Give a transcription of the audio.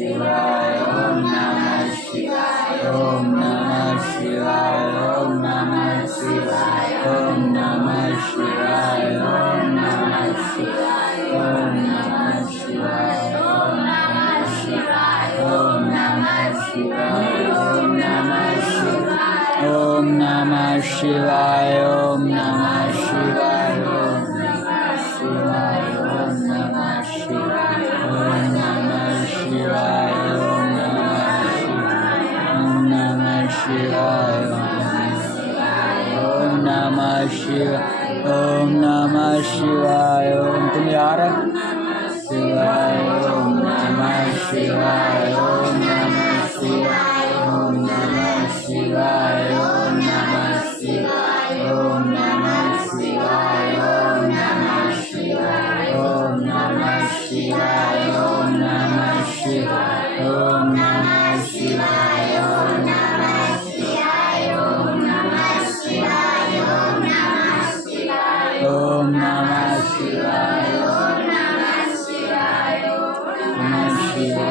Shivaya, Om Namah Shivaya, Om Namah Shivaya, Om Namah Shivaya, Om Namah Shivaya, Om Namah Shivaya, Om Namah Shivaya, Om Namah Shivaya, Om Namah Shivaya, Om Namah Shivaya, Om Namah Shivaya, Om Namah Shivaya, Om Namah Shivaya, Om Namah Shivaya, Om Namah Shivaya, Om Namah Shivaya, Om Namah Shivaya, Om Namah Shivaya, Om Tumyara Shivaya, Om Namah Shivaya, Om Namah Shivaya, Om Namah Shivaya, Om Namah Shivaya, Om Namah Shivaya, Om Namah Shivaya, Om Namah Shivaya, Om Namah Shivaya, Om Namah Shivaya, Om Namah Shivaya, Om Namah Shivaya, Om Namah Shivaya, Om Namah Shivaya, Om Namah Shivaya, Om Namah Shivaya,